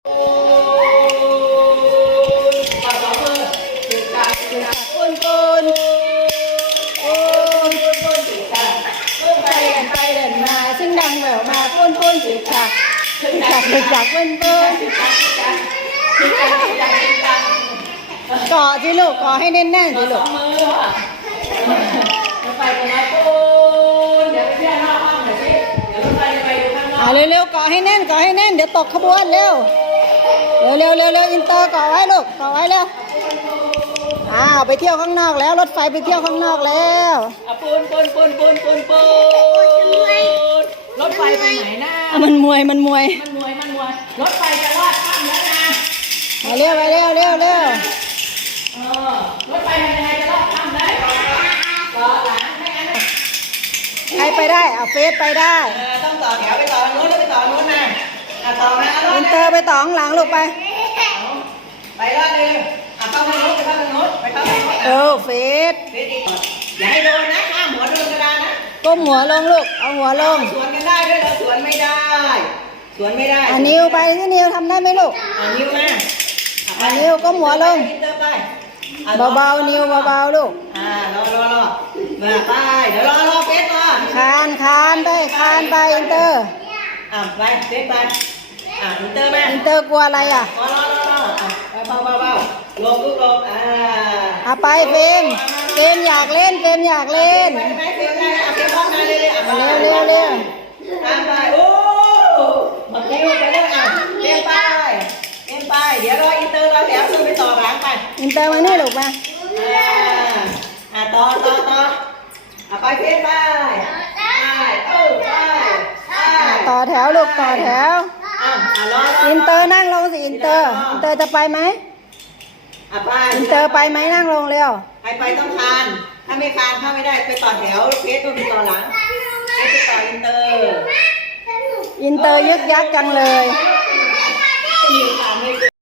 จับเบิ้นปุ้นโอ้ยปุ้นปุ้นถึงจักปุ้นไปเดินไปเดินมาซึ่งดังแหววมาปุ้นก้นถึงจักถึงจักถึงจักปุ้นก้นถึงจักถึงจักถึงจักถึงจักถึงจักเกาะสิลูกกาะให้แน่นๆสิสลูก อกเอาเร็วๆเกาะให้แน่นเกาะให้แน่นเดี๋ยวตกขบวนเร็วเร็วเร็วเร็วอินเตอร์เกาะไว้ลูกเกาะไว้เร็วอ้าวไปเที่ยวข้างนอกแล้วรถไฟไปเที่ยวข้างนอกแล้วอะปูนปูนปูนปูนปูนปูนรถไฟไปไหนนะอะมันมวยมันมวย มันมวยมันมวยรถไฟจะลอดข้ามแล้วนะมาเร็วไปเร็วเร็วเร็วเออรถไฟมันยังไงจะ เอาเฟสไปได้เออต้องต่อแถวไปต่อนู้นแล้วไปต่อนู้นนะอะต่อมาเอารถอินนะเตอร์ไปต่อข้างหลังลูกไป ไปรอดเลยอะเข้าทางนู้นไปเข้าทางนู้นไปเข้าทางนู้นเออเฟสเด็ดอีกอย่าให้โดนนะข้ามหัวโดนกระดานนะก้มหัวลงลูก เอาหัวลงสวนกันได้ด้วยเหรอสวนไม่ได้ สวนไม่ได้อันนิวไปที่นิวทำได้ไหมลูก อะนิ้วมาะไปอะนิ้วก้มหัวลง อินเตอร์ไปอะ เบาๆนิวเบาๆลูก อ่ารอรอรอมาไปเดี๋ยวรอรอเฟสก่อน คานคานไปคานไปอินเตอร์อะไปเฟสไปอะอินเตอร์มาอินเตอร์กลัวอะไรอะรอรอรอรออะไปเบาเบาเบาลงลูกลงอ่าเอาไปเฟรมเฟรมอยากเล่นเฟรมอยากเล่นไปไปเฟสได้อะเฟสห้องมาเลยเลยอะไปเร็วเร็วเร็วอะไปโอ้เมื่อกี้ไปเลยอะเฟสไปเฟสไปเดี๋ยวรออินเตอร์เราแถวขึ้นไปต่อหลังไปอินเตอร์มานี่ลูกมาอ่าอะต่อต่อต่ออะไปเพชรไปไปเออไปไป ต่อแถว ลูกต่อแถว อะอะรอรออินเตอร์นั่งลงสิอินเตอร์ อินเตอร์จะไปไหม อะไปอินเตอร์ไปไหมนั่งลงเร็ว ใครไปต้องคาน ถ้าไม่คานเข้าไม่ได้ไปต่อแถวเพชรต้องไปต่อหลังเพชรไปต่ออินเตอร์ อินเตอร์ยึกยักจังเลยไป